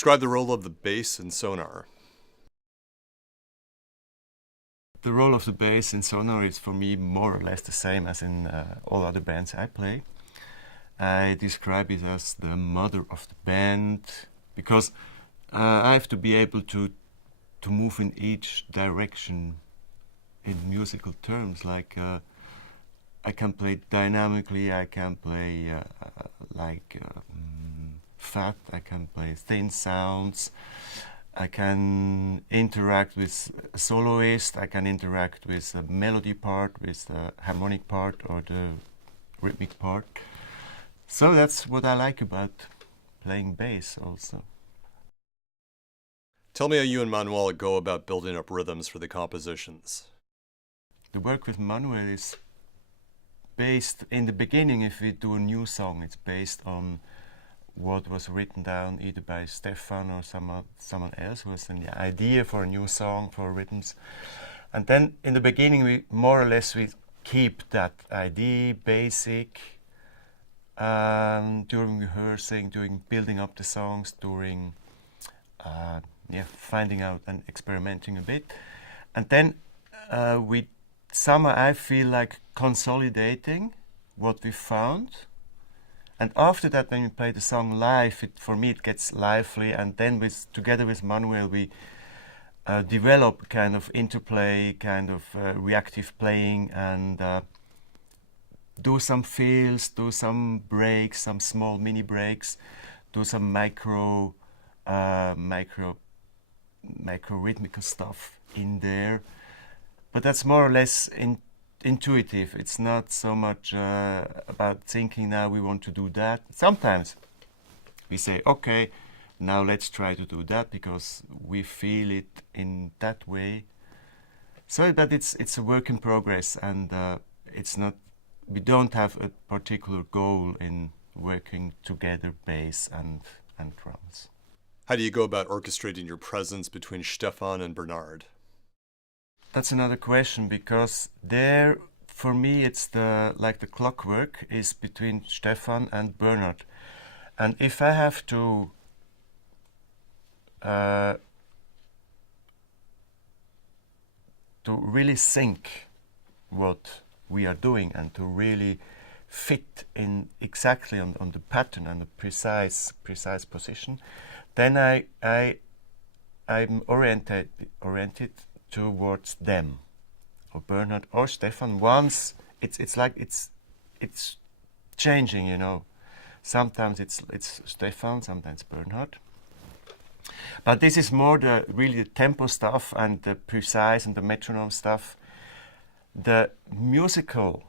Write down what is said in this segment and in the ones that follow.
Describe the role of the bass in Sonar. The role of the bass in Sonar is for me more or less the same as in all other bands I play. I describe it as the mother of the band because I have to be able to move in each direction in musical terms. Like I can play dynamically, I can play fat, I can play thin sounds, I can interact with a soloist, I can interact with the melody part, with the harmonic part or the rhythmic part. So that's what I like about playing bass also. Tell me how you and Manuel go about building up rhythms for the compositions. The work with Manuel is based, in the beginning, if we do a new song, it's based on what was written down either by Stefan or someone else who has an idea for a new song, for rhythms. And then in the beginning, we more or less we keep that idea basic during rehearsing, during building up the songs, during finding out and experimenting a bit. And then with summer, I feel like consolidating what we found. And after that, when we play the song live, for me it gets lively. And then together with Manuel, we develop kind of interplay, kind of reactive playing, and do some fills, do some breaks, some small mini breaks, do some micro rhythmical stuff in there. But that's more or less intuitive. It's not so much about thinking now we want to do that. Sometimes we say, okay, now let's try to do that because we feel it in that way. So, but it's a work in progress, and it's not. We don't have a particular goal in working together, bass and drums. How do you go about orchestrating your presence between Stefan and Bernard? That's another question, because there, for me, it's the clockwork is between Stefan and Bernard. And if I have to really sync what we are doing and to really fit in exactly on the pattern and the precise position, then I'm oriented towards them, or Bernard or Stefan. Once it's like it's changing, you know. Sometimes it's Stefan, sometimes Bernard. But this is more really the tempo stuff and the precise and the metronome stuff. The musical,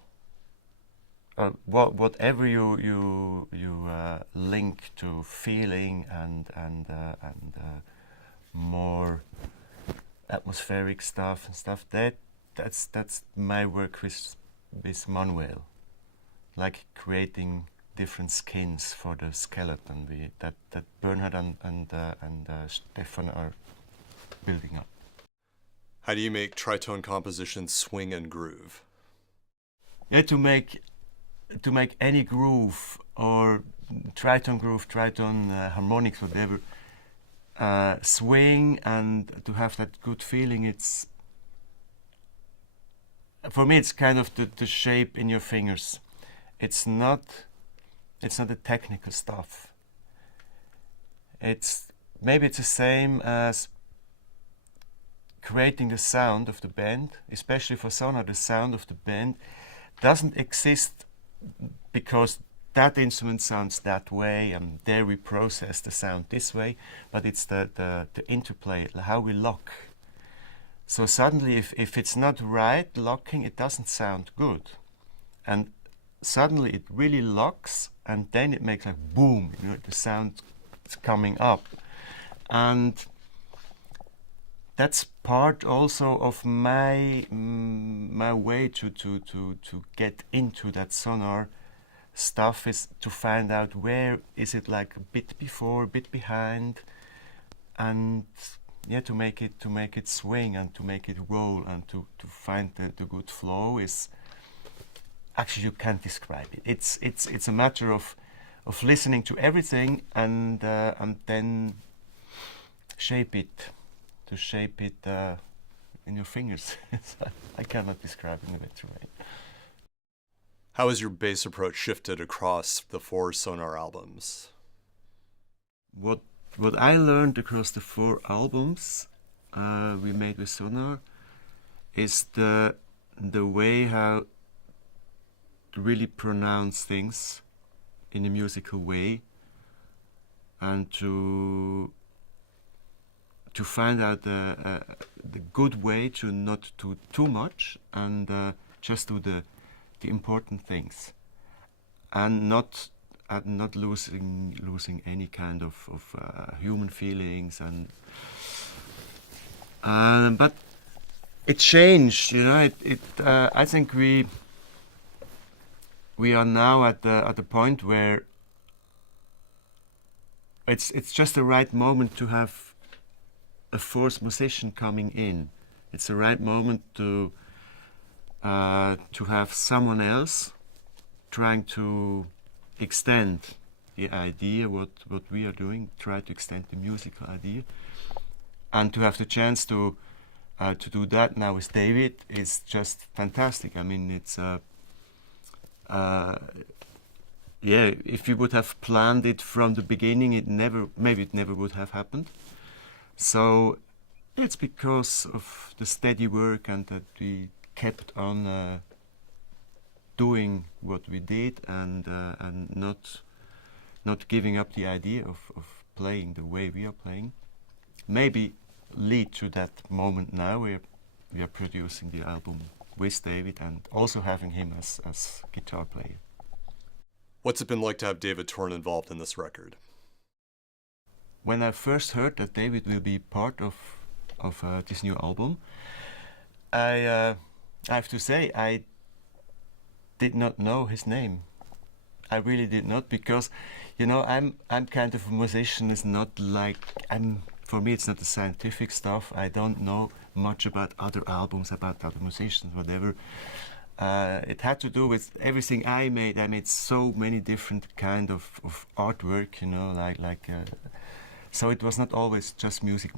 whatever you link to feeling and more atmospheric stuff and stuff, that's my work with Manuel, like creating different skins for the skeleton that Bernhard and Stefan are building up. How do you make tritone compositions swing and groove? Yeah, to make any groove or tritone harmonics, whatever, swing and to have that good feeling. It's, for me, it's kind of the shape in your fingers. It's not the technical stuff. Maybe it's the same as creating the sound of the band, especially for Sonar. The sound of the band doesn't exist because that instrument sounds that way, and there we process the sound this way, but it's the interplay, how we lock. So suddenly, if it's not right locking, it doesn't sound good. And suddenly it really locks, and then it makes like boom, you know, the sound is coming up. And that's part also of my way to get into that Sonar stuff, is to find out where is it like a bit before, a bit behind, and to make it swing and to make it roll and to find the good flow is actually, you can't describe it. It's a matter of listening to everything and then shape it, in your fingers. I cannot describe it in a better way. How has your bass approach shifted across the 4 Sonar albums? What I learned across the 4 albums we made with Sonar is the way how to really pronounce things in a musical way, and to find out the good way to not do too much, and just do the important things, and not losing any kind of human feelings, but it changed, you know. I think we are now at the point where it's just the right moment to have a 4th musician coming in. It's the right moment to have someone else trying to extend the idea, what we are doing, try to extend the musical idea, and to have the chance to do that now with David is just fantastic. I mean, it's if you would have planned it from the beginning, maybe it never would have happened. So it's because of the steady work and that we kept on doing what we did, and not giving up the idea of playing the way we are playing. Maybe lead to that moment now where we are producing the album with David and also having him as guitar player. What's it been like to have David Torn involved in this record? When I first heard that David will be part of this new album, I have to say I did not know his name. I really did not, because, you know, I'm kind of a musician. It's not like for me, it's not the scientific stuff. I don't know much about other albums, about other musicians, whatever. It had to do with everything I made. I made so many different kind of artwork, you know, so it was not always just music.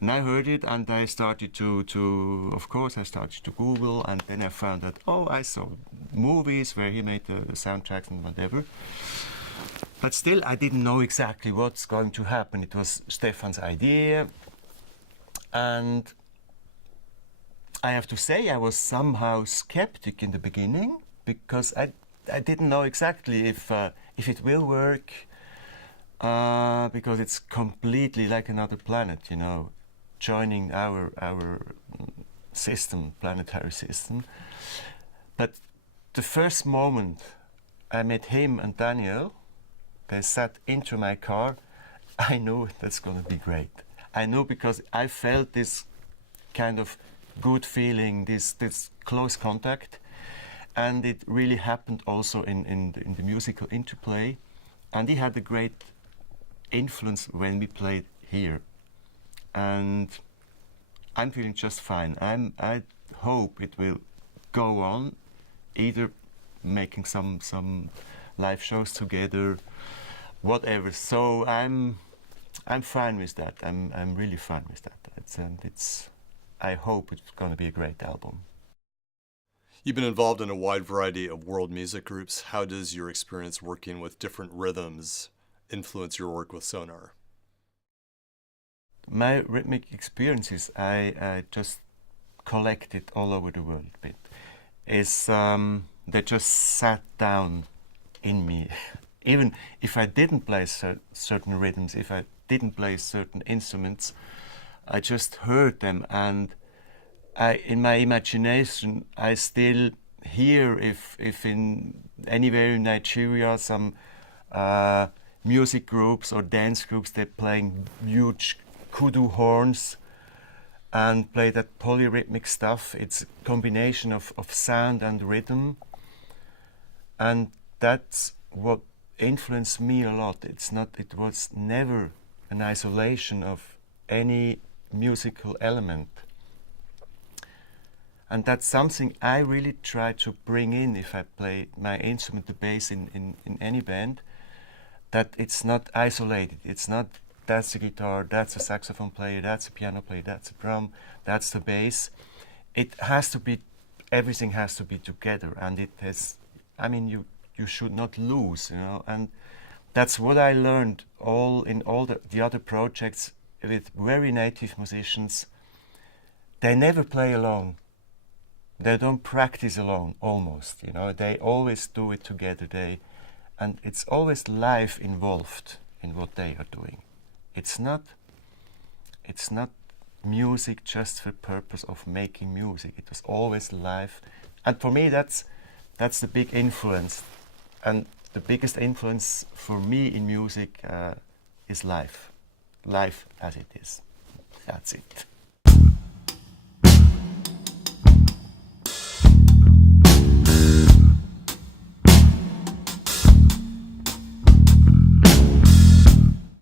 And I heard it, and I started to of course, I started to Google, and then I found that, I saw movies where he made the soundtracks and whatever. But still, I didn't know exactly what's going to happen. It was Stefan's idea, and I have to say I was somehow skeptic in the beginning, because I didn't know exactly if it will work, because it's completely like another planet, you know, joining our system, planetary system. But the first moment I met him and Daniel, they sat into my car, I knew that's going to be great. I knew, because I felt this kind of good feeling, this close contact, and it really happened also in the musical interplay, and he had a great influence when we played here, and I'm feeling just fine. I hope it will go on, either making some live shows together, whatever. So I'm fine with that. I'm really fine with that. I hope it's going to be a great album. You've been involved in a wide variety of world music groups. How does your experience working with different rhythms influence your work with Sonar? My rhythmic experiences, I just collected all over the world a bit. They just sat down in me. Even if I didn't play certain rhythms, if I didn't play certain instruments, I just heard them, and in my imagination, I still hear if anywhere in Nigeria some music groups or dance groups, they're playing huge kudu horns and play that polyrhythmic stuff. It's a combination of sound and rhythm, and that's what influenced me a lot. It was never an isolation of any musical element. And that's something I really try to bring in if I play my instrument, the bass, in any band, that it's not isolated. It's not that's the guitar, that's a saxophone player, that's a piano player, that's a drum, that's the bass. It has to be, everything has to be together, and it has, I mean, you should not lose, you know, and that's what I learned in all the other projects with very native musicians. They never play alone. They don't practice alone, almost, you know. They always do it together. And it's always life involved in what they are doing. It's not music just for purpose of making music. It was always life. And for me, that's the big influence. And the biggest influence for me in music is life. Life as it is. That's it.